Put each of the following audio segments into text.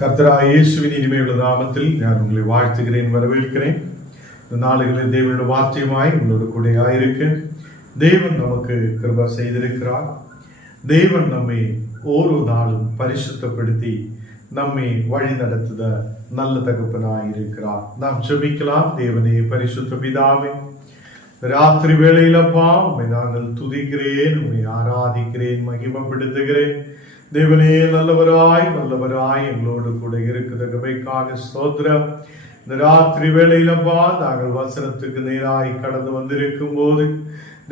கர்த்தராகிய இயேசுவின் இனிமையுள்ள நாமத்தில் நான் உங்களை வாழ்த்துகிறேன், வரவேற்கிறேன். இந்த நாளுகளில் தேவனுடைய வார்த்தையுமாய் உங்களோடு கூட ஆயிருக்க தேவன் நமக்கு கிருபை செய்திருக்கிறார். தேவன் நம்மை ஒரு நாளும் பரிசுத்தப்படுத்தி நம்மை வழி நடத்துத நல்ல தகப்பனாயிருக்கிறார். நாம் ஜெபிக்கலாம். தேவனே, பரிசுத்த பிதாவே, ராத்திரி வேளையிலப்பா உம்மை நாங்கள் துதிக்கிறேன், உம்மை ஆராதிக்கிறேன், மகிமைப்படுத்துகிறேன். தேவனே, நல்லவராய் எங்களோடு கூட இருக்கிறதுக்காக ஸ்தோத்திரம். இந்த ராத்திரி வேளையிலப்பா நாங்கள் வசனத்துக்கு நேராய் கடந்து வந்திருக்கும் போது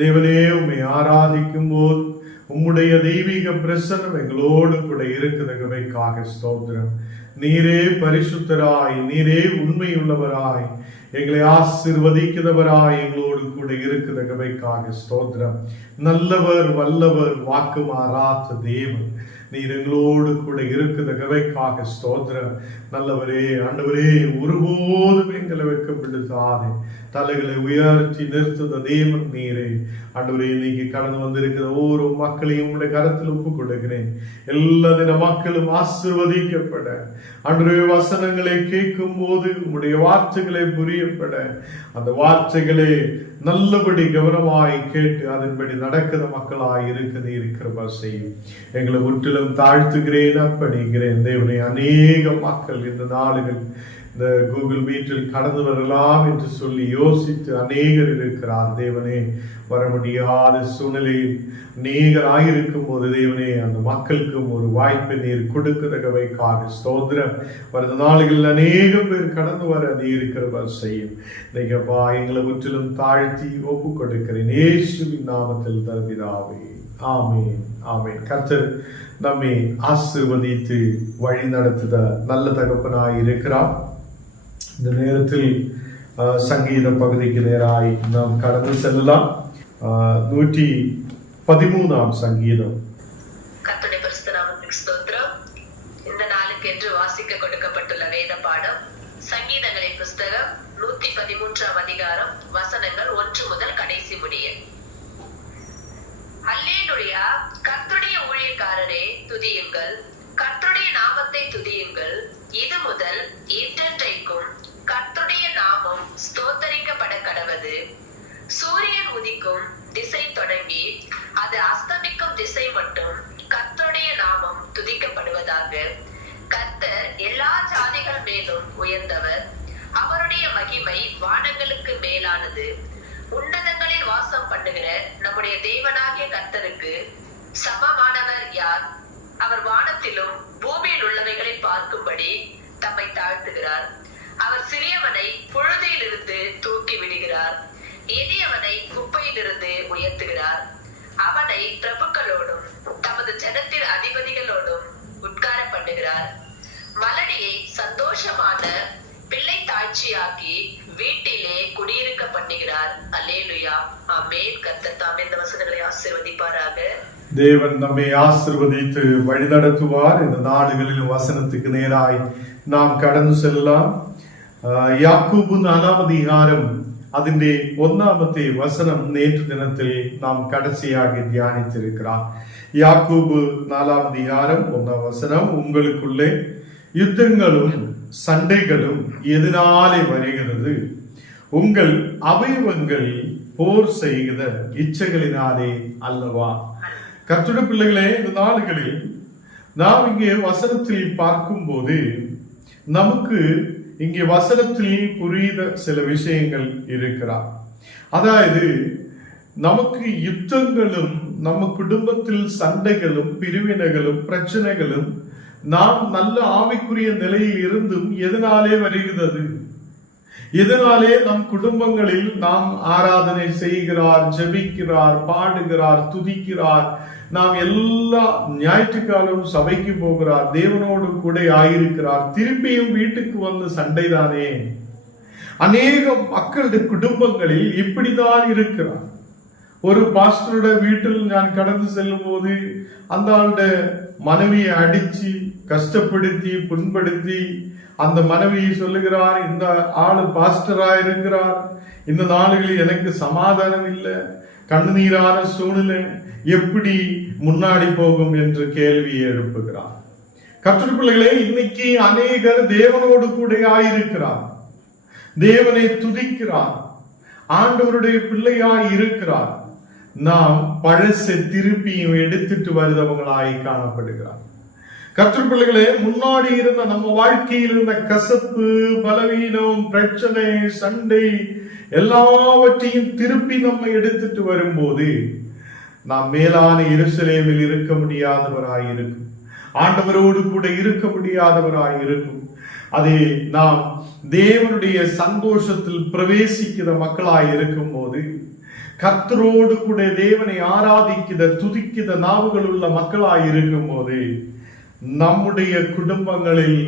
தேவனே, உம்மை ஆராதிக்கும் போது உம்முடைய தெய்வீக பிரசன்னம் எங்களோடு கூட இருக்கிறதுக்காக ஸ்தோத்திரம். நீரே பரிசுத்தராய், நீரே உண்மையுள்ளவராய், எங்களை ஆசீர்வதிக்கிறவராய் எங்களோடு கூட இருக்கிறதுக்காக ஸ்தோத்திரம். நல்லவர், வல்லவர், வாக்கு மாறாத தேவன் நீர் எங்களோடு கூட இருக்கிறதுக்காக ஸ்தோத்திரம். நல்லவரே, ஆண்டவரே, ஒருபோதும் எங்களை வெட்கப்படுத்தாதே, தலைகளை உயர்த்தி நிறுத்துத தேவன் நீரே. ஆண்டவரே, நீங்க கடந்து வந்திருக்கிற ஒவ்வொரு மக்களையும் உடைய கரத்தில் ஒப்புக் கொடுக்கிறேன். எல்லா தின மக்களும் ஆசீர்வதிக்கப்பட, ஆண்டவரே, வசனங்களை கேட்கும் போது உங்களுடைய வார்த்தைகளை புரியப்பட, அந்த வார்த்தைகளை நல்லபடி கவனமாய் கேட்டு அதன்படி நடக்கிற மக்களாய் இருக்க நீர் கிருபை செய்யும். எங்களை முற்றிலும் தாழ்த்துகிறேன், அர்ப்பணிக்கிறேன். தேவனே, அநேக மக்கள் இந்த நாளுகள் இந்த கூகுள் மீட்டில் கடந்து வரலாம் என்று சொல்லி யோசித்து அநேகர் இருக்கிறார். தேவனே, வர முடியாத சூழ்நிலையில் அநேகராயிருக்கும் போது தேவனே, அந்த மக்களுக்கும் ஒரு வாய்ப்பை நீர் கொடுக்கிறதுக்காக ஸ்தோத்திரம். வருத நாளுகளில் அநேகம் பேர் கடந்து வர நீர் கிருபை செய்யும். நீங்கப்பா எங்களை முற்றிலும் தாழ்த்தி ஒப்பு கொடுக்கிறேன், இயேசுவின் நாமத்தில் தருகிறாவே. ஆமேன், ஆமேன். கர்த்தர் நம்மை ஆசீர்வதித்து வழி நடத்துத நல்ல தகப்பனாய் இருக்கிறார். இந்த நேரத்தில் சங்கீத பகுதிக்கு நேராய் நாம் கடந்து செல்லலாம். 113 சங்கீதம். கர்த்தருடைய பரிசுத்த நாமத்துக்கு ஸ்தோத்திரம். இந்த நாளுக்கு என்று வாசிக்க கொடுக்கப்பட்டுள்ள வேத பாடம் சங்கீதங்களின் புஸ்தகம் 113 அதிகாரம், வசனங்கள் 1 முதல் கடைசி முடிய. அல்லேலூயா. கர்த்தருடைய ஊழியக்காரரே துதியுங்கள், கர்த்தருடைய நாமத்தை துதியுங்கள். இது முதல் என்றென்றைக்கும் கர்த்தருடைய நாமம் ஸ்தோத்தரிக்கப்பட கடவது. சூரியன் உதிக்கும் திசை தொடங்கி அது அஸ்தமிக்கும் திசை மட்டும் கர்த்தருடைய நாமம் துதிக்கப்படுவதாக. கர்த்தர் எல்லா ஜாதிகள் மேலும் உயர்ந்தவர், அவருடைய மகிமை வானங்களுக்கு மேலானது. உன்னதங்களில் வாசம் பண்ணுகிற நம்முடைய தேவனாகிய கர்த்தருக்கு சமமானவர் யார்? அவர் வானத்திலும் பூமியில் உள்ளவைகளை பார்க்கும்படி தம்மை தாழ்த்துகிறார். அவர் சிறியவனை புழுதியிலிருந்து தூக்கி விடுகிறார், எளியவனை குப்பையிலிருந்து உயர்த்துகிறார். அவனை பிரபுக்களோடும் தமது ஜனத்தின் அதிபதிகளோடும் உட்கார பண்ணுகிறார். மலடியை சந்தோஷமான பிள்ளை தாழ்ச்சியாக்கி வீட்டிலே குடியிருக்க பண்ணுகிறார். அல்லேலூயா, ஆமென். கர்த்தர் தாமே இந்த வசனங்களை ஆசீர்வதிப்பாராக. தேவன் நம்மை ஆசீர்வதித்து வழி நடத்துவார். இந்த நாடுகளில் வசனத்துக்கு நேராய் நாம் கடந்து செல்லலாம். யாக்கோபு 4 அதிகாரம் അതിന്റെ 1 വസനം നേற்று ദിനത്തിൽ നാം കടസിയാക தியானித்திருக்கிறார். யாக்கோபு 4 அதிகாரம் 1 வசனம், உங்களுக்குள்ளே யுத்தங்களும் சண்டைகளும் எதனாலே வருகிறது? உங்கள் அவயவங்கள் போர் செய்கிற இச்சைகளினாலே அல்லவா? கர்த்தருடைய பிள்ளைகளே, இந்த நாடுகளில் நாம் இங்கே வசனத்தில் பார்க்கும் போது நமக்கு இங்கே வசனத்தில் புரியுத சில விஷயங்கள் இருக்கிறார். அதாவது நமக்கு யுத்தங்களும் நம்ம குடும்பத்தில் சண்டைகளும் பிரிவினைகளும் பிரச்சனைகளும் நாம் நல்ல ஆவிக்குரிய நிலையில் இருந்தும் எதனாலே வருகிறது? எதனாலே நம் குடும்பங்களில் நாம் ஆராதனை செய்கிறார், ஜெபிக்கிறார், பாடுகிறார், துதிக்கிறார், நாம் எல்லா ஞாயிற்றுக்காலம் சபைக்கு போகிறார், தேவனோடு கூட ஆயிருக்கிறார், திருப்பியும் வீட்டுக்கு வந்து சண்டைதானே? அநேக மக்களுடைய குடும்பங்களில் இப்படிதான் இருக்கிறார். ஒரு பாஸ்டரோட வீட்டில் நான் கடந்து செல்லும் போது அந்த ஆளுடைய மனைவியை அடிச்சு கஷ்டப்படுத்தி புண்படுத்தி அந்த மனைவியை சொல்லுகிறார், இந்த ஆளு பாஸ்டரா இருக்கிறார், இந்த நாளுகளில் எனக்கு சமாதானம் இல்லை, கண்ணீரான சூழ்நிலை எப்படி முன்னாடி போகும் என்று கேள்வியை எழுப்புகிறார். கர்த்தருடைய பிள்ளைகளே, இன்னைக்கு அநேகர் தேவனோடு கூட ஆயிருக்கிறார், தேவனை துதிக்கிறார், ஆண்டவருடைய பிள்ளையாய் இருக்கிறார். நாம் பழசை திருப்பியும் எடுத்துட்டு வருதவங்களாய் காணப்படுகிறார். கர்த்தருடைய பிள்ளைகளே, முன்னாடி இருந்த நம்ம வாழ்க்கையில் இருந்த கசப்பு, பலவீனம், பிரச்சனை, சண்டை எல்லாவற்றையும் திருப்பி நம்ம எடுத்துட்டு வரும்போது நாம் மேலான எருசலேமில் இருக்க முடியாதவராய் இருக்கும், ஆண்டவரோடு கூட இருக்க முடியாதவராய் இருக்கும். அதை நாம் தேவனுடைய சந்தோஷத்தில் பிரவேசிக்கிற மக்களாய் இருக்கும் போது, கர்த்தரோடு கூட தேவனை ஆராதிக்கிற துதிக்கிற நாவுகள் உள்ள மக்களாய் இருக்கும் போது, நம்முடைய குடும்பங்களில்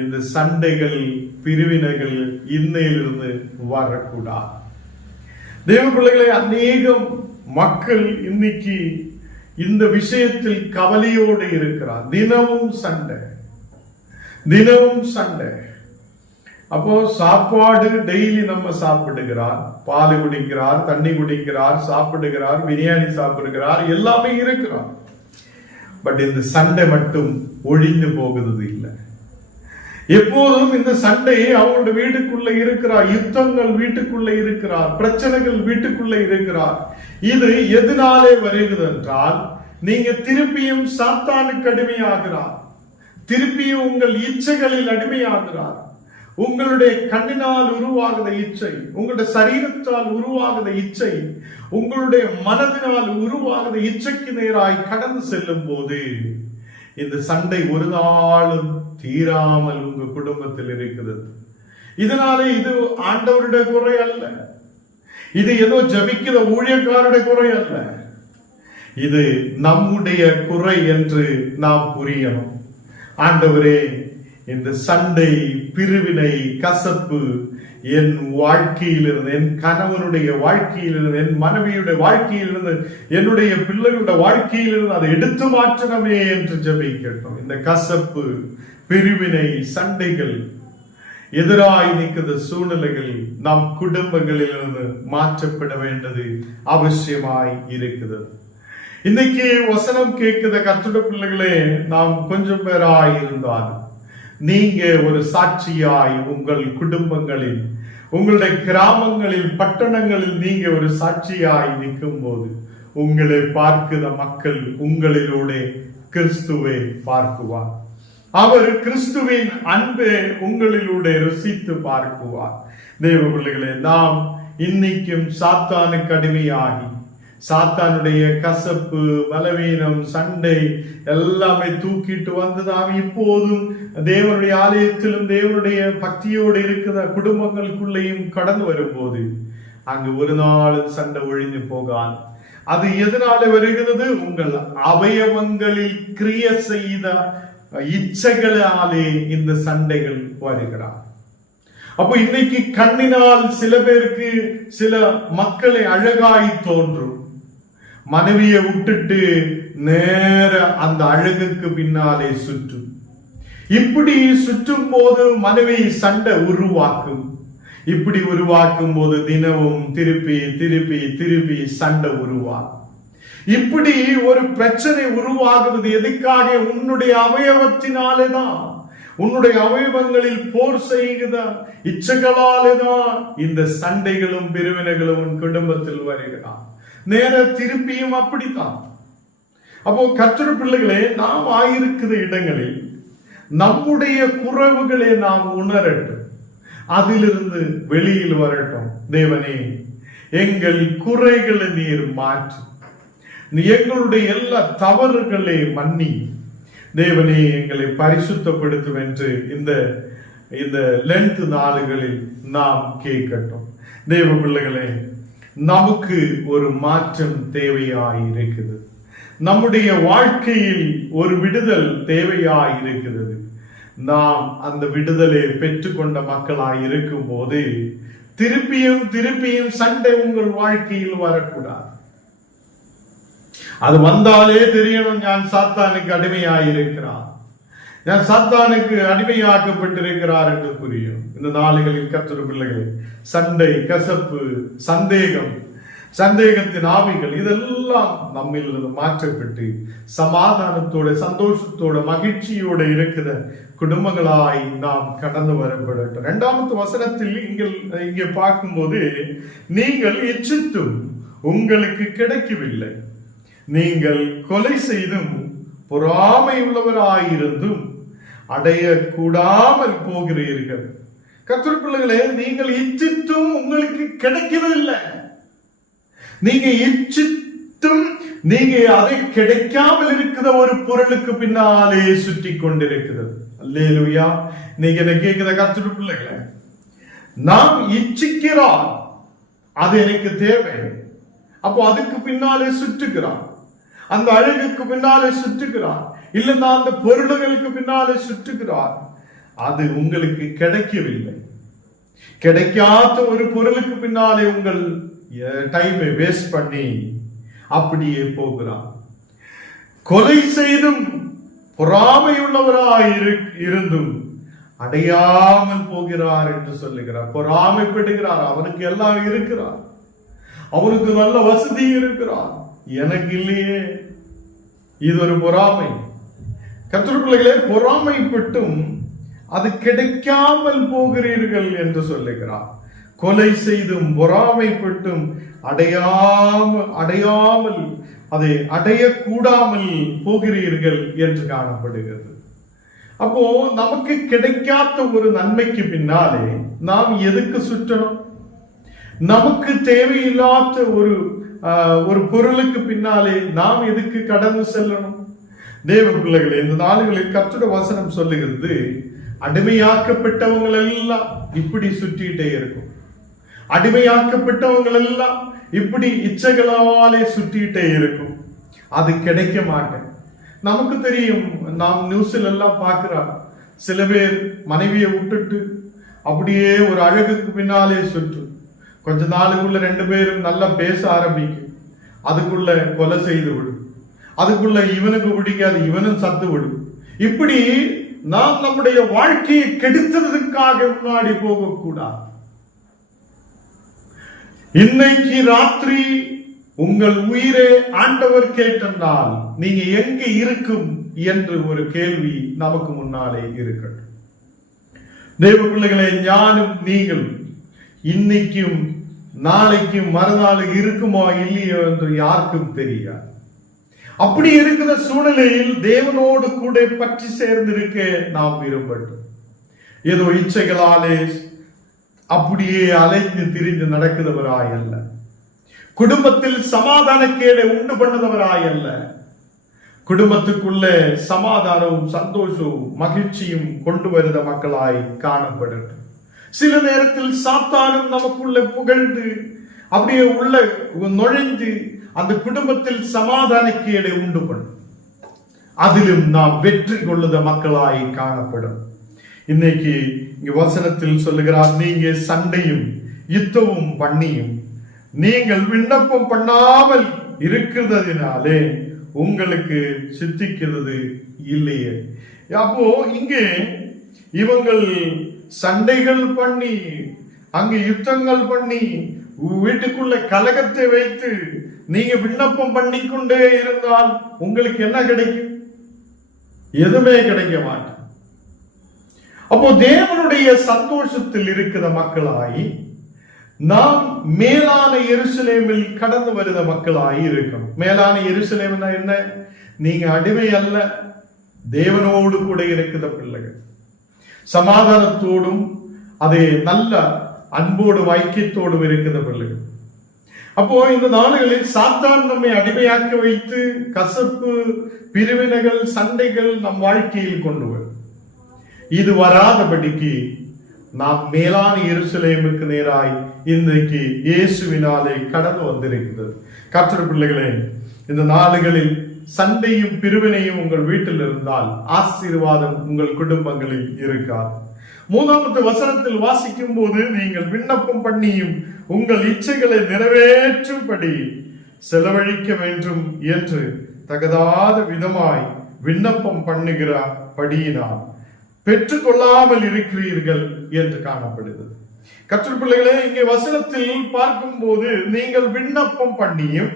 இந்த சண்டைகள், பிரிவினைகள் இன்னையிலிருந்து வரக்கூடாது. தேவ பிள்ளைகளை, அநேகம் மக்கள் இன்னைக்கு இந்த விஷயத்தில் கவலையோடு இருக்கிறார். தினமும் சண்டை, தினமும் சண்டை. அப்போ சாப்பாடு டெய்லி நம்ம சாப்பிடுகிறார், பால் குடிக்கிறார், தண்ணி குடிக்கிறார், சாப்பிடுகிறார், பிரியாணி சாப்பிடுகிறார், எல்லாமே இருக்கிறார். பட் இந்த சண்டை மட்டும் ஒழிந்து போகிறது இல்லை. எப்போதும் இந்த சண்டை அவங்களுடைய வீட்டுக்குள்ள இருக்கிறார், யுத்தங்கள் வீட்டுக்குள்ள இருக்கிறார், பிரச்சனைகள் வீட்டுக்குள்ள இருக்கிறார். இது எதனாலே வருகிறது என்றால், நீங்க திருப்பியும் சாத்தானுக்கு அடிமையாகிறார், திருப்பியும் உங்கள் இச்சைகளில் அடிமையாகிறார். உங்களுடைய கண்ணினால் உருவாகுத இச்சை, உங்களுடைய சரீரத்தால் உருவாகுத இச்சை, உங்களுடைய மனதினால் உருவாகுத இச்சைக்கு நேராய் கடந்து செல்லும் போது இந்த சண்டை ஒரு நாளும் தீராமல் உங்க குடும்பத்தில் இருக்கிறது. இதனாலே இது ஆண்டவருடைய குறை அல்ல, இது ஏதோ ஜபிக்கிற ஊழியக்காருடைய குறை அல்ல, இது நம்முடைய குறை என்று நாம் புரியணும். ஆண்டவரே, இந்த சண்டை, பிரிவினை, கசப்பு என் வாழ்க்கையிலிருந்து, என் கணவனுடைய வாழ்க்கையிலிருந்து, என் மனைவியுடைய வாழ்க்கையிலிருந்து, என்னுடைய பிள்ளைகளுடைய வாழ்க்கையிலிருந்து அதை எடுத்து மாற்றணுமே என்று ஜெபிக்கட்டும். இந்த கசப்பு, பிரிவினை, சண்டைகள், எதிராய் நிற்கிற சூழ்நிலைகள் நம் குடும்பங்களிலிருந்து மாற்றப்பட வேண்டியது அவசியமாய் இருக்குது. இன்னைக்கு வசனம் கேட்கிற கர்த்தருடைய பிள்ளைகளே, நாம் கொஞ்சம் பேராய் இருந்தாலும் நீங்க ஒரு சாட்சியாய் உங்கள் குடும்பங்களில், உங்களுடைய கிராமங்களில், பட்டணங்களில் நீங்க ஒரு சாட்சியாய் நிற்கும் போது உங்களை பார்க்கிற மக்கள் உங்களிலூടെ கிறிஸ்துவை பார்க்குவார். அவர் கிறிஸ்துவின் அன்பை உங்களிலூടെ ருசித்து பார்க்குவார். தேவ பிள்ளைகளே, நாம் இன்னைக்கும் சாத்தானுக்கு அடிமையாகி சாத்தானுடைய கசப்பு, பலவீனம், சண்டை எல்லாமே தூக்கிட்டு வந்து நாம் இப்போதும் தேவனுடைய ஆலயத்திலும் தேவனுடைய பக்தியோடு இருக்கிற குடும்பங்களுக்குள்ளேயும் கடந்து வரும்போது அங்கு ஒரு நாள் சண்டை ஒழிந்து போகாது. அது எதனால வருகிறது? உங்கள் அவயவங்களில் கிரிய செய்த இச்சைகளாலே இந்த சண்டைகள் வருகிறார். அப்போ இன்னைக்கு கண்ணினால் சில பேருக்கு சில மக்களை அழகாய் தோன்றும், மனைவியை விட்டுட்டு நேர அந்த அழகுக்கு பின்னாலே சுற்றும். இப்படி சுற்றும் போது மனைவி சண்டை உருவாக்கும். இப்படி உருவாக்கும் போது தினமும் திருப்பி திருப்பி திருப்பி சண்டை உருவாகும். இப்படி ஒரு பிரச்சனை உருவாகுவது எதுக்காக? உன்னுடைய அவயவத்தினாலே தான், உன்னுடைய அவயவங்களில் போர் செய்கிற இச்சைகளாலே தான் இந்த சண்டைகளும் பிரிவினைகளும் உன் குடும்பத்தில் வருகிறான். நேர திருப்பியும் அப்படித்தான். அப்போ கர்த்தருடைய பிள்ளைகளே, நாம் ஆயிருக்கிற இடங்களில் நம்முடைய குறைவுகளை நாம் உணரட்டும், அதிலிருந்து வெளியில் வரட்டும். தேவனே, எங்கள் குறைகளை நீர் மாற்று, எங்களுடைய எல்லா தவறுகளை மன்னி, தேவனே எங்களை பரிசுத்தப்படுத்தும் என்று இந்த லென்த் நாளுகளில் நாம் கேட்கட்டும். தேவ பிள்ளைகளே, நமக்கு ஒரு மாற்றம் தேவையாய் இருக்கிறது. நம்முடைய வாழ்க்கையில் ஒரு விடுதல் தேவையாய் இருக்கிறது. நாம் அந்த விடுதலை பெற்றுக்கொண்ட மக்களாய் இருக்கும் போது திருப்பியும் திருப்பியும் சண்டை உங்கள் வாழ்க்கையில் வரக்கூடாது. அது வந்தாலே தெரியணும், நான் சாத்தானுக்கு அடிமையாயிருக்கிறார், நான் சாத்தானுக்கு அடிமையாக்கப்பட்டிருக்கிறார் என்று புரியும். இந்த நாளுகளில் கர்த்தருடைய பிள்ளைகள் சண்டை, கசப்பு, சந்தேகம், சந்தேகத்தின் ஆவிகள் இதெல்லாம் நம்மிலிருந்து மாற்றப்பட்டு சமாதானத்தோட, சந்தோஷத்தோட, மகிழ்ச்சியோட இருக்கிற குடும்பங்களாய் நாம் கடந்து வரப்படட்டும். 2வது வசனத்தில் இங்கே பார்க்கும்போது, நீங்கள் இச்சித்தும் உங்களுக்கு கிடைக்கவில்லை, நீங்கள் கொலை செய்தும் பொறாமை உள்ளவராயிருந்தும் அடையக்கூடாமல் போகிறீர்கள். கர்த்தருடைய பிள்ளைகளே, நீங்கள் இச்சித்தும் உங்களுக்கு கிடைக்கவில்லை. நீங்க இச்சித்தும் நீங்க அதை கிடைக்காமல் இருக்கிற ஒரு பொருளுக்கு பின்னாலே சுற்றி கொண்டிருக்கிறது. அல்லேலூயா. நீங்க என்ன கேட்கிற கர்த்தருடைய பிள்ளைகளே, நாம் இச்சிக்கிறோம், அது எனக்கு தேவை, அப்போ அதுக்கு பின்னாலே சுற்றுகிறான், அந்த அழகுக்கு பின்னாலே சுற்றுகிறான், இல்லைன்னா அந்த பொருளுகளுக்கு பின்னாலே சுற்றுகிறார். அது உங்களுக்கு கிடைக்கவில்லை. கிடைக்காத ஒரு பொருளுக்கு பின்னாலே உங்கள் டைமை வேஸ்ட் பண்ணி அப்படியே போகிறார். கொலை செய்தும் பொறாமையுள்ளவராய் இருந்தும் அடையாமல் போகிறார் என்று சொல்லுகிறார். பொறாமைப்படுகிறார். அவனுக்கு எல்லாம் இருக்கிறார், அவனுக்கு நல்ல வசதி இருக்கிறார், எனக்கு இல்லையே. இது ஒரு பொறாமை. கர்த்தருடைய பிள்ளைகளே, பொறாமைப்பட்டும் அது கிடைக்காமல் போகிறீர்கள் என்று சொல்லுகிறார். கொலை செய்தும் பொறாமைப்பட்டும் அடையாமல் அதை அடையக்கூடாமல் போகிறீர்கள் என்று காணப்படுகிறது. அப்போ நமக்கு கிடைக்காத ஒரு நன்மைக்கு பின்னாலே நாம் எதுக்கு சுற்றணும்? நமக்கு தேவையில்லாத ஒரு பொருளுக்கு பின்னாலே நாம் எதுக்கு கடந்து செல்லணும்? தேவ பிள்ளைகளே, இந்த நாளுகளில் கர்த்தருடைய வசனம் சொல்லுகிறது, அடிமையாக்கப்பட்டவங்க எல்லாம் இப்படி சுற்றிட்டே இருக்கும். அடிமையாக்கப்பட்டவங்க எல்லாம் இப்படி இச்சைகளாலே சுற்றிட்டே இருக்கும். அது கிடைக்க மாட்டேன். நமக்கு தெரியும், நாம் நியூஸ்ல எல்லாம் பார்க்கிறோம், சில பேர் மனைவியை விட்டுட்டு அப்படியே ஒரு அழகுக்கு பின்னாலே சுற்றும். கொஞ்ச நாளுக்குள்ள 2 பேரும் நல்லா பேச ஆரம்பிக்கும், அதுக்குள்ள கொலை செய்து விடும், அதுக்குள்ள இவனுக்கு பிடிக்காது, இவனும் சத்து விடும். இப்படி நாம் நம்முடைய வாழ்க்கையை கெடுத்ததுக்காக முன்னாடி போகக்கூடாது. இன்னைக்கு ராத்திரி உங்கள் உயிரை ஆண்டவர் கேட்டால் நீங்க எங்க இருக்கும் என்று ஒரு கேள்வி நமக்கு முன்னாலே இருக்கட்டும். தேவ பிள்ளைகளை, ஞானம் நீங்கள் இன்னைக்கும் நாளைக்கும் மறுநாள் இருக்குமா இல்லையோ என்று யாருக்கும் தெரியாது. அப்படி இருக்கிற சூழ்நிலையில் தேவனோடு கூட பற்றி சேர்ந்திருக்க நாம் விரும்பட்டும். ஏதோ இச்சைகளாலே அப்படியே அலைந்து திரிந்து நடக்கிறவராய் அல்ல, குடும்பத்தில் சமாதானக்கேடை உண்டு பண்ணதவராய் அல்ல, குடும்பத்துக்குள்ள சமாதானமும் சந்தோஷமும் மகிழ்ச்சியும் கொண்டு வருத மக்களாய் காணப்படட்டும். சில நேரத்தில் சாத்தானும் நமக்குள்ள புகழ்ந்து அப்படியே உள்ள நுழைந்து அந்த குடும்பத்தில் சமாதானக்கேடை உண்டு பண்ணும். அதிலும் நாம் வெற்றி கொள்ளுத மக்களாய் காணப்படும். இன்னைக்கு இங்க வசனத்தில் சொல்லுகிறார், நீங்க சண்டையும் யுத்தமும் பண்ணியும் நீங்கள் விண்ணப்பம் பண்ணாமல் இருக்கிறதுனாலே உங்களுக்கு சித்திக்கிறது இல்லையே. அப்போ இங்கே இவங்கள் சண்டைகள் பண்ணி, அங்கு யுத்தங்கள் பண்ணி, வீட்டுக்குள்ள கலகத்தை வைத்து நீங்க விண்ணப்பம் பண்ணிக்கொண்டே இருந்தால் உங்களுக்கு என்ன கிடைக்கும்? எதுவுமே கிடைக்க மாட்டேன். அப்போ தேவனுடைய சந்தோஷத்தில் இருக்கிற மக்களாய் நாம் மேலான எருசலேமில் கடந்து வருத மக்களாய் இருக்கணும். மேலான எருசலேம்னா என்ன? நீங்க அடிமை அல்ல, தேவனோடு கூட இருக்கிற பிள்ளைகள், சமாதானத்தோடும் அதே நல்ல அன்போடும் ஐக்கியத்தோடும் இருக்கிற பிள்ளைகள். அப்போ இந்த நாடுகளில் சாத்தான் நம்மை அடிமையாக்க வைத்து கசப்பு, பிரிவினைகள், சண்டைகள் நம் வாழ்க்கையில் கொண்டு வரும். இது வராதபடிக்கு நாம் மேலான எருசலேமுக்கு நேராய் இன்றைக்கு இயேசுவினாலே கடந்து வந்திருக்கிறது. கர்த்தருடைய பிள்ளைகளே, இந்த நாடுகளில் சண்டையும் பிரிவினையும் உங்கள் வீட்டில் இருந்தால் ஆசீர்வாதம் உங்கள் குடும்பங்களில் இருக்காது. 3வது வசனத்தில் வாசிக்கும் போது, நீங்கள் விண்ணப்பம் பண்ணியும் உங்கள் இச்சைகளை நிறைவேற்றும்படி செலவழிக்க வேண்டும் என்று தகதாத விதமாய் விண்ணப்பம் பண்ணுகிற படியினால் பெற்றுக்கொள்ளாமல் இருக்கிறீர்கள் என்று காணப்படுகிறது. கர்த்தருடைய பிள்ளைகளே, இங்கே வசனத்தில் பார்க்கும்போது நீங்கள் விண்ணப்பம் பண்ணியும்,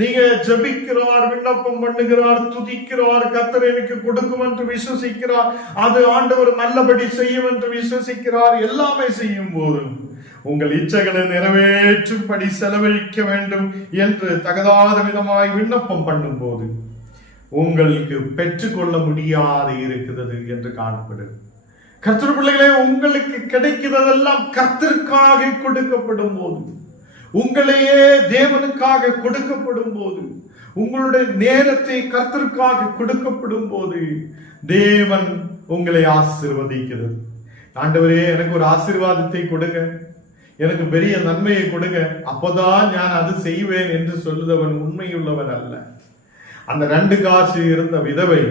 நீங்க ஜெபிக்கிறார், விண்ணப்பம் பண்ணுகிறார், துதிக்கிறார், கர்த்தர் எனக்கு கொடுக்கும் என்று விசுவசிக்கிறார், அது ஆண்டவர் நல்லபடி செய்யும் என்று விசுவசிக்கிறார், எல்லாமே செய்யும் போதும் உங்கள் இச்சைகளை நிறைவேற்றும்படி செலவழிக்க வேண்டும் என்று தகுதாத விதமாய் விண்ணப்பம் பண்ணும் போது உங்களுக்கு பெற்றுக்கொள்ள முடியாது இருக்கிறது என்று காணப்படுது. கர்த்தர் பிள்ளைகளே, உங்களுக்கு கிடைக்கிறதெல்லாம் கர்த்தருக்காக கொடுக்கப்படும் போது, உங்களையே தேவனுக்காக கொடுக்கப்படும் போது, உங்களுடைய நேரத்தை கர்த்தருக்காக கொடுக்கப்படும் போது தேவன் உங்களை ஆசீர்வதிக்கிறது. ஆண்டவரே, எனக்கு ஒரு ஆசீர்வாதத்தை கொடுங்க, எனக்கு பெரிய நன்மையை கொடுங்க, அப்பதான் நான் அது செய்வேன் என்று சொல்லுதவன் உண்மையுள்ளவன் அல்ல. அந்த 2 காசு இருந்த விதவை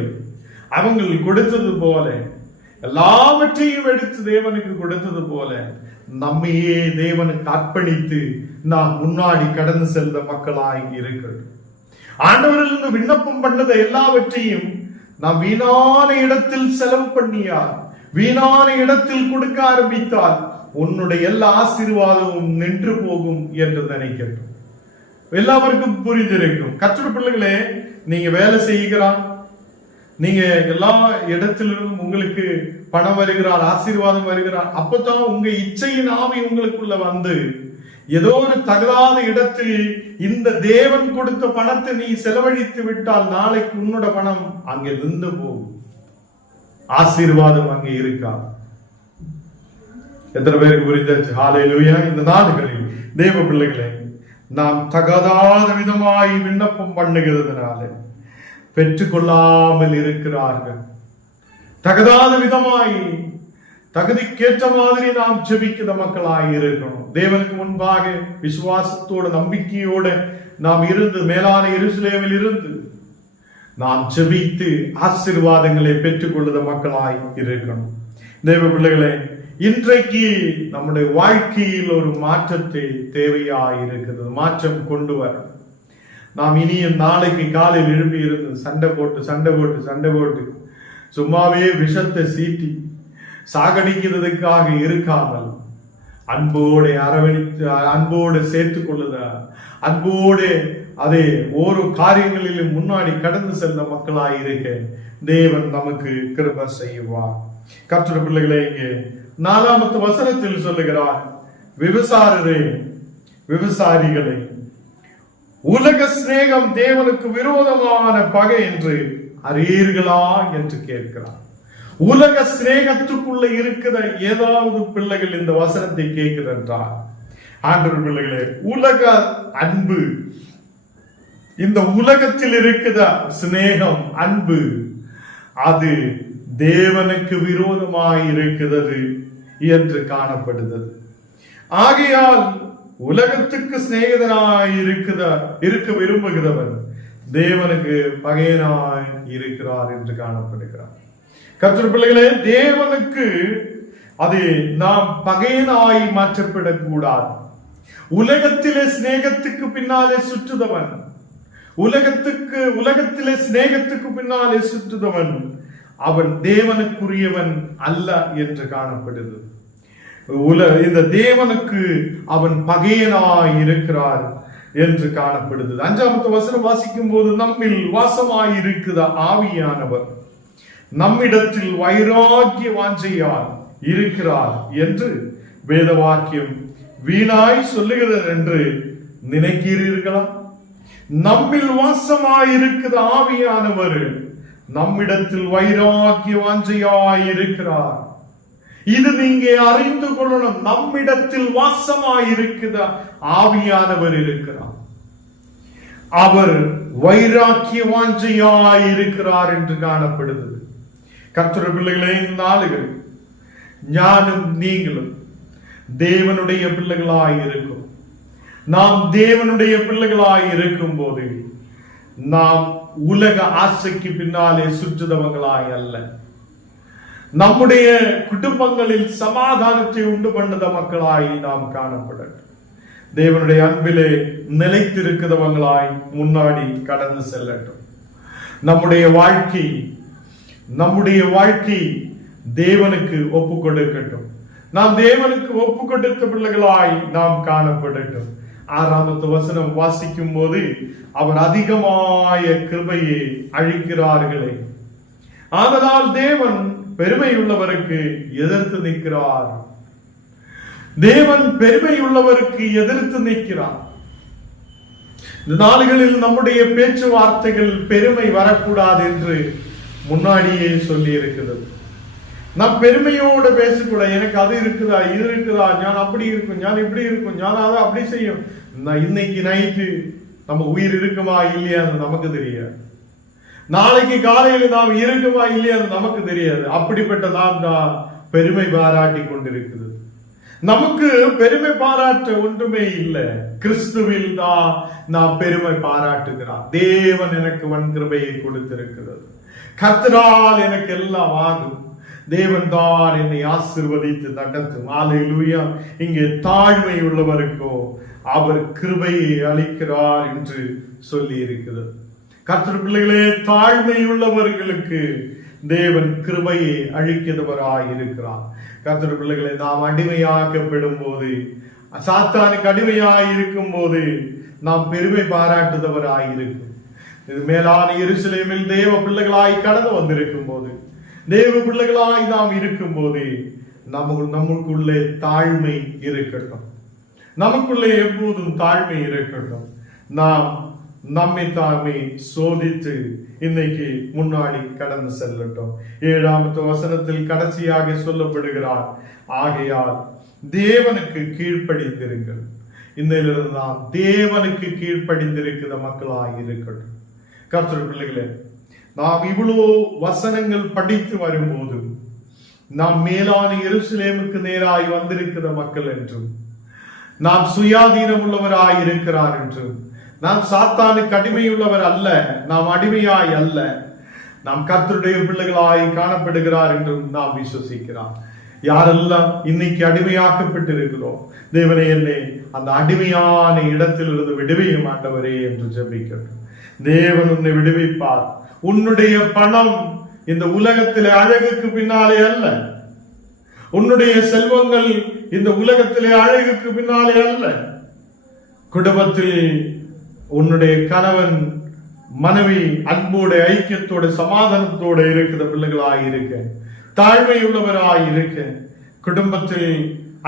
அவங்க கொடுத்தது போல, எல்லாவற்றையும் எடுத்து தேவனுக்கு கொடுத்தது போல, நம்மையே தேவனுக்கு அர்ப்பணித்து நாம் முன்னாடி கடந்து செல்ற மக்களாய் இருக்கிறது. ஆண்டவரிலிருந்து விண்ணப்பம் பண்ணத எல்லாவற்றையும் நாம் வீணான இடத்தில் செலவு பண்ணியார், வீணான இடத்தில் கொடுக்க ஆரம்பித்தால் உன்னுடைய எல்லா ஆசீர்வாதமும் நின்று போகும் என்று நினைக்கிறோம். எல்லாருக்கும் புரிந்திருக்கும். கர்த்தருடைய பிள்ளைகளே, நீங்க வேலை செய்கிறார், நீங்க எல்லா இடத்திலிருந்தும் உங்களுக்கு பணம் வருகிறார், ஆசீர்வாதம் வருகிறார், அப்பதான் உங்க இச்சையின் ஆவி உங்களுக்குள்ள வந்து ஏதோ ஒரு தகுதாத இடத்தில் இந்த தேவன் கொடுத்த பணத்தை நீ செலவழித்து விட்டால் நாளைக்கு உன்னோட பணம் அங்கே நின்று போகும், ஆசீர்வாதம் அங்கே இருக்கா. எத்தனை பேருக்கு புரிஞ்சாச்சு? ஹல்லேலூயா. இந்த நாடுகளில் தேவ பிள்ளைகளை நாம் தகாத விதமாய் விண்ணப்பம் பண்ணுகிறதுனால பெற்றுக்கொள்ளாமல் இருக்கிறார்கள். தகுதாத விதமாய் தகுதிக்கேற்ற மாதிரி நாம் ஜெபிக்கிற மக்களாய் இருக்கணும். தேவனுக்கு முன்பாக விசுவாசத்தோடு நம்பிக்கையோடு நாம் இருந்து மேலான எருசலேமில் இருந்து நாம் ஜெபித்து ஆசீர்வாதங்களை பெற்றுக் கொள்ளுத மக்களாய் இருக்கணும். தேவ பிள்ளைகளே, இன்றைக்கு நம்முடைய வாழ்க்கையில் ஒரு மாற்றத்தை தேவையாய் இருக்கிறது. மாற்றம் கொண்டு வர நாம் இனியும் நாளைக்கு காலையில் எழுப்பி இருந்து சண்டை போட்டு சும்மாவே விஷத்தை சீட்டி சாகடிக்கிறதுக்காக இருக்காமல் அன்போடு அரவணைத்து, அன்போடு சேர்த்துக் கொள்ளுத, அன்போடு அதை ஒரு காரியங்களிலும் முன்னாடி கடந்து செல்ல மக்களாய் இருக்க தேவன் நமக்கு கிருபை செய்வார். கர்த்தருடைய பிள்ளைகளே, இங்கே 4வது வசனத்தில் சொல்லுகிறார், விவசாரிகளை உலக சிநேகம் தேவனுக்கு விரோதமான பகை என்று அறியீர்களா என்று கேட்கிறார். உலக சிநேகத்துக்குள்ள இருக்கிற ஏதாவது பிள்ளைகள் இந்த வசனத்தை கேட்கிறார். ஆண்டவர் பிள்ளைகளே, உலக அன்பு, இந்த உலகத்தில் இருக்கிற சிநேகம், அன்பு, அது தேவனுக்கு விரோதமாய் இருக்கிறது என்று காணப்படுகிறது. ஆகையால் உலகத்துக்கு சிநேகிதனாய் இருக்க விரும்புகிறவன் தேவனுக்கு பகையனாய் இருக்கிறார் என்று காணப்படுகிறார். கர்த்தருடைய பிள்ளைகளே, தேவனுக்கு அது நாம் பகையனாய் மாற்றப்படக்கூடாது. உலகத்திலே சிநேகத்துக்கு பின்னாலே சுற்றுதவன், உலகத்திலே சிநேகத்துக்கு பின்னாலே சுற்றுதவன் அவன் தேவனுக்குரியவன் அல்ல என்று காணப்படுது. இந்த தேவனுக்கு அவன் பகையனாய் இருக்கிறார் என்று காணப்படுது. 5வது வசனம் வாசிக்கும் போது, நம்மில் வாசமாய் இருக்கிற ஆவியானவர் நம்மிடத்தில் வைராக்கிய வாஞ்சையால் இருக்கிறார் என்று வேத வாக்கியம் வீணாய் சொல்லுகிறது என்று நினைக்கிறீர்களா? நம்மில் வாசமாய் இருக்கிற ஆவியானவர் நம்மிடத்தில் வைராக்கிய வாஞ்சையாய் இருக்கிறார். இது நீங்க அறிந்து கொள்ளணும். நம்மிடத்தில் வாசமாய் இருக்கிற ஆவியானவர் இருக்கிறார், அவர் வைராக்கிய வாஞ்சையாய் இருக்கிறார் என்று காணப்படுகிறது. கர்த்தருடைய பிள்ளைகளே, இந்த நாளுகளில் ஞானும் நீங்களும் தேவனுடைய பிள்ளைகளாய் இருக்கும். நாம் தேவனுடைய பிள்ளைகளாய் இருக்கும் போது நாம் உலக ஆசைக்கு பின்னாலே சுற்றுதவங்களாய் அல்ல, நம்முடைய குடும்பங்களில் சமாதானத்தை உண்டு பண்ணத மக்களாய் நாம் காணப்பட தேவனுடைய அன்பிலே நிலைத்திருக்கிறவங்களாய் முன்னாடி கடந்து செல்லட்டும். நம்முடைய வாழ்க்கை தேவனுக்கு ஒப்பு கொடுக்கட்டும். நாம் தேவனுக்கு ஒப்பு கொடுத்த பிள்ளைகளாய் நாம் காணப்படட்டும். 6வது வசனம் வாசிக்கும் போது, அவர் அதிகமாய கிருபையை அழிக்கிறார்களே, ஆதலால் தேவன் பெருமை உள்ளவருக்கு எதிர்த்து நிற்கிறார். தேவன் பெருமை உள்ளவருக்கு எதிர்த்து நிற்கிறார். இந்த நாடுகளில் நம்முடைய பேச்சுவார்த்தைகள் பெருமை வரக்கூடாது என்று முன்னாடியே சொல்லி இருக்கிறது. நாம் பெருமையோடு பேசக்கூடாது. எனக்கு அது இருக்குதா, இது இருக்குதா, ஞான் அப்படி இருக்கும், ஞான் இப்படி இருக்கும், ஞான் அதை அப்படி செய்யும். இன்னைக்கு நைட்டு நம்ம உயிர் இருக்குமா இல்லையான்னு நமக்கு தெரியாது. நாளைக்கு காலையில் நாம் இருக்குமா இல்லையான்னு நமக்கு தெரியாது. அப்படிப்பட்டதான் தான் பெருமை பாராட்டி கொண்டிருக்கிறது. நமக்கு பெருமை பாராட்ட ஒன்றுமே இல்லை. கிறிஸ்துவில் தான் நாம் பெருமை பாராட்டுகிறார். தேவன் எனக்கு வன்கிருபையை கொடுத்திருக்கிறது. கர்த்தரால் எனக்கு எல்லாம் ஆகும். தேவன் தான் என்னை ஆசீர்வதித்து நடத்தும். அல்லேலூயா. இங்கே தாழ்மை உள்ளவருக்கோ அவர் கிருபையை அளிக்கிறார் என்று சொல்லி இருக்கிறது. கர்த்தர் பிள்ளைகளே, தாழ்மை உள்ளவர்களுக்கு தேவன் கிருபையை அழிக்கிறவராய் இருக்கிறார். கர்த்தர் பிள்ளைகளை, நாம் அடிமையாக்கப்படும் போது, சாத்தானுக்கு அடிமையாய் இருக்கும் போது நாம் பெருமை பாராட்டுதவராய் இருக்கும். இது மேலான எருசலேமில் தேவ பிள்ளைகளாய் கடந்து வந்திருக்கும் போது, தேவ பிள்ளைகளாய் நாம் இருக்கும் போது நமக்குள்ளே தாழ்மை இருக்கட்டும். நமக்குள்ளே எப்போதும் தாழ்மை இருக்கட்டும். நாம் நம்மை தாழ்மை சோதித்து இன்னைக்கு முன்னாடி கடந்து செல்லட்டும். 7வது வசனத்தில் கடைசியாக சொல்லப்படுகிறார், ஆகையால் தேவனுக்கு கீழ்ப்படிந்திருங்கள். இன்னிலிருந்து நாம் தேவனுக்கு கீழ்ப்படிந்திருக்கிற மக்களாக இருக்கட்டும். கர்த்தர் பிள்ளைகளே, நாம் இவ்வளோ வசனங்கள் படித்து வரும்போது நாம் மேலான எருசலேமுக்கு நேராய் வந்திருக்கிற மக்கள் என்றும், நாம் சுயாதீனம் உள்ளவராய் இருக்கிறார் என்றும், நாம் சாத்தானுக்கு அடிமையுள்ளவர் அல்ல, நாம் அடிமையாய் அல்ல, நாம் கர்த்தருடைய பிள்ளைகளாய் காணப்படுகிறார் என்றும் நாம் விசுவசிக்கிறார். யாரெல்லாம் இன்னைக்கு அடிமையாக்கப்பட்டிருக்கிறோம், தேவனே என்னை அந்த அடிமையான இடத்திலிருந்து விடுவியும் ஆண்டவரே என்று ஜெபிக்கட்டும். தேவன் உன்னை விடுவிப்பார். உன்னுடைய பணம் இந்த உலகத்திலே அழகுக்கு பின்னாலே அல்ல. உன்னுடைய செல்வங்கள் இந்த உலகத்திலே அழகுக்கு பின்னாலே அல்ல. குடும்பத்தில் உன்னுடைய கணவன் மனைவி அன்போட ஐக்கியத்தோட சமாதானத்தோட இருக்கிற பிள்ளைகளாய் இருக்க, தாழ்மை உள்ளவராய் இருக்க, குடும்பத்தில்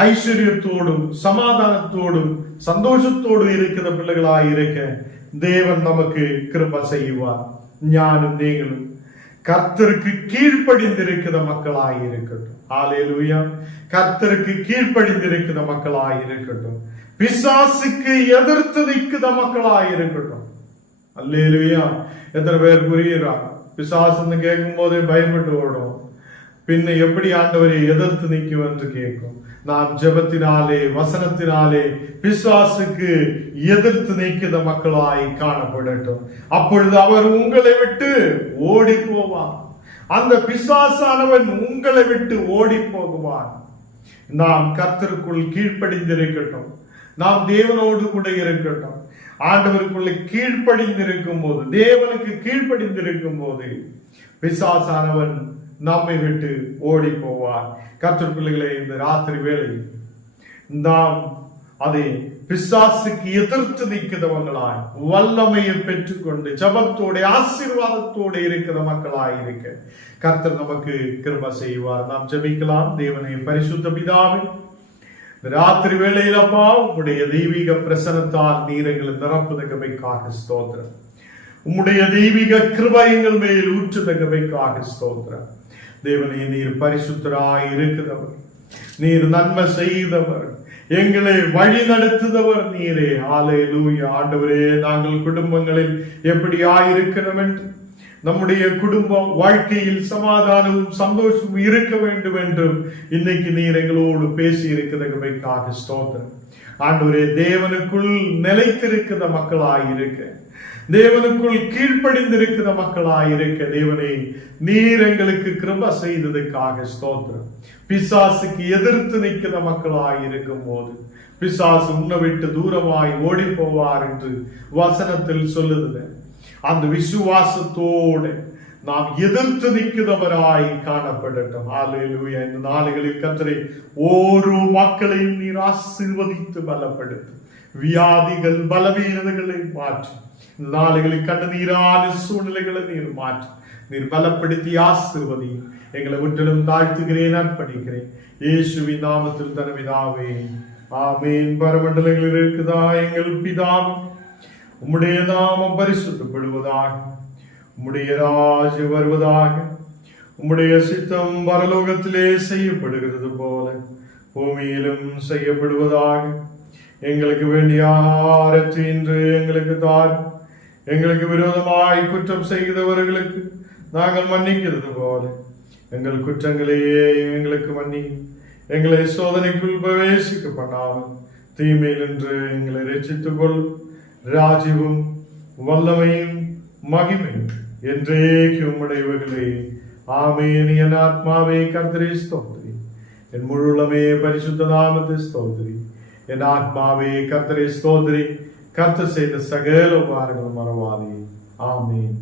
ஐஸ்வர்யத்தோடும் சமாதானத்தோடும் சந்தோஷத்தோடு இருக்கிற பிள்ளைகளாய் இருக்க தேவன் நமக்கு கிருபை செய்வார். ஞானும் நீங்களும் கர்த்தருக்கு கீழ்ப்படிந்திருக்கிற மக்களாய் இருக்கட்டும். அல்லேலூயா. கர்த்தருக்கு கீழ்ப்படிந்திருக்கிற மக்களாய் இருக்கட்டும். பிசாசுக்கு எதிர்த்து நிற்கிற மக்களாய் இருக்கட்டும். அல்லேலூயா. எத்தனை பேர் புரியுறாங்க? பிசாசுன்னு கேட்கும் போதே பயப்பட்டு ஓடும். பின்ன எப்படி ஆண்டவரை எதிர்த்து நிற்கும் என்று கேட்கும். நாம் ஜெபத்தினாலே வசனத்தினாலே பிசாசுக்கு எதிர்த்து நிற்கிற மக்களாய் காணப்படட்டும். அப்பொழுது அவர் உங்களை விட்டு ஓடி போவார். அந்த பிசாசானவன் உங்களை விட்டு ஓடி போகுவான். நாம் கர்த்தருக்குள் கீழ்ப்படிந்திருக்கட்டும். நாம் தேவனோடு கூட இருக்கட்டும். ஆண்டவருக்குள்ள கீழ்ப்படிந்திருக்கும் போது, தேவனுக்கு கீழ்ப்படிந்திருக்கும் போது பிசாசானவன் நம்மை விட்டு ஓடி போவார். கர்த்தர் பிள்ளைகளே, இந்த ராத்திரி வேளை நாம் அதை பிசாசுக்கு எதிர்த்து நிற்கிறவங்களாய் வல்லமையை பெற்றுக்கொண்டு ஜபத்தோட ஆசீர்வாதத்தோடு இருக்கிற மக்களாய் இருக்க கர்த்தர் நமக்கு கிருபை செய்வார். நாம் ஜெபிக்கலாம். தேவனே, பரிசுத்த பிதாவே, ராத்திரி வேளையில் அப்பா உம்முடைய தெய்வீக பிரசனத்தால் நீர் எங்களை நிரப்புதகமைக்காக ஸ்தோத்திரம். உம்முடைய தெய்வீக கிருபை எங்கள் மேல் ஊற்றுதகமைக்காக ஸ்தோத்திரம். தேவனே, நீர் பரிசுத்தராய் இருக்கிறவர், நீர் நன்மை செய்தவர், எங்களை வழி நடத்துதவர் நீரே. அல்லேலூயா. ஆண்டவரே, நாங்கள் குடும்பங்களில் எப்படி ஆயிருக்கணும் என்று, நம்முடைய குடும்ப வாழ்க்கையில் சமாதானமும் சந்தோஷமும் இருக்க வேண்டும் என்றும் இன்னைக்கு நீர் எங்களோடு பேசி இருக்கிறதுக்காக ஸ்தோத்திரம். ஆண்டவரே, தேவனுக்குள் நிலைத்திருக்கிற மக்களாயிருக்க, தேவனுக்குள் கீழ்ப்படிந்திருக்கிற மக்களாயிருக்க தேவனே, நீர் எங்களுக்கு கிருபை செய்ததுக்காக ஸ்தோத்திரம். பிசாசுக்கு எதிர்த்து நிற்கிற மக்களாயிருக்கும் போது பிசாசு உன்னை விட்டு தூரமாய் ஓடி போவார் என்று வசனத்தில் சொல்லுது. அந்த விசுவாசத்தோடு நாம் எதிர்த்து நிற்கிறவராய் காணப்படட்டும். ஹல்லேலூயா. இந்த நாளுகளில் கர்த்தரே ஓரோ மக்களையும் நீர் ஆசீர்வதித்து பலப்படுத்தும். வியாதிகள் பலவீனங்களை மாற்று. இந்த நாளுகளில் கண்ணீரான சூழ்நிலைகளை நீர் மாற்று. நீர் பலப்படுத்தி ஆசீர்வதி. எங்களை முற்றிலும் தாழ்த்துகிறேன், அர்ப்பணிக்கிறேன் இயேசுவின் நாமத்தில் தனவிதாவே ஆமீன். பரமண்டலங்களில் இருக்குதா எங்கள் பிதாவே, உம்முடைய நாமம் பரிசுத்தப்படுவதாக, உம்முடைய ராஜ்யம் வருவதாக, உம்முடைய சித்தம் பரலோகத்திலே செய்யப்படுகிறது போல பூமியிலும் செய்யப்படுவதாக. எங்களுக்கு வேண்டிய ஆகாரத்தை இன்று எங்களுக்கு தார். எங்களுக்கு விரோதமாய் குற்றம் செய்கிறவர்களுக்கு நாங்கள் மன்னிக்கிறது போல எங்கள் குற்றங்களையே எங்களுக்கு மன்னி. எங்களை சோதனைக்குள் பிரவேசிக்க பண்ணாமல் தீமையில் என்று எங்களை ரட்சித்துக் கொள். ராஜ்யமும் வல்லமையும் மகிமையும் என்றேக்கு உம்முடையவர்களே. ஆமென். என் ஆத்மாவே கர்த்தரை ஸ்தோத்திரி, என் முழுமே பரிசுத்த நாமத்தை ஸ்தோத்திரி. என் ஆத்மாவே கர்த்தரை ஸ்தோத்திரி, கர்த்தர் செய்த சகல உபகாரங்களும் மறவாதே. ஆமென்.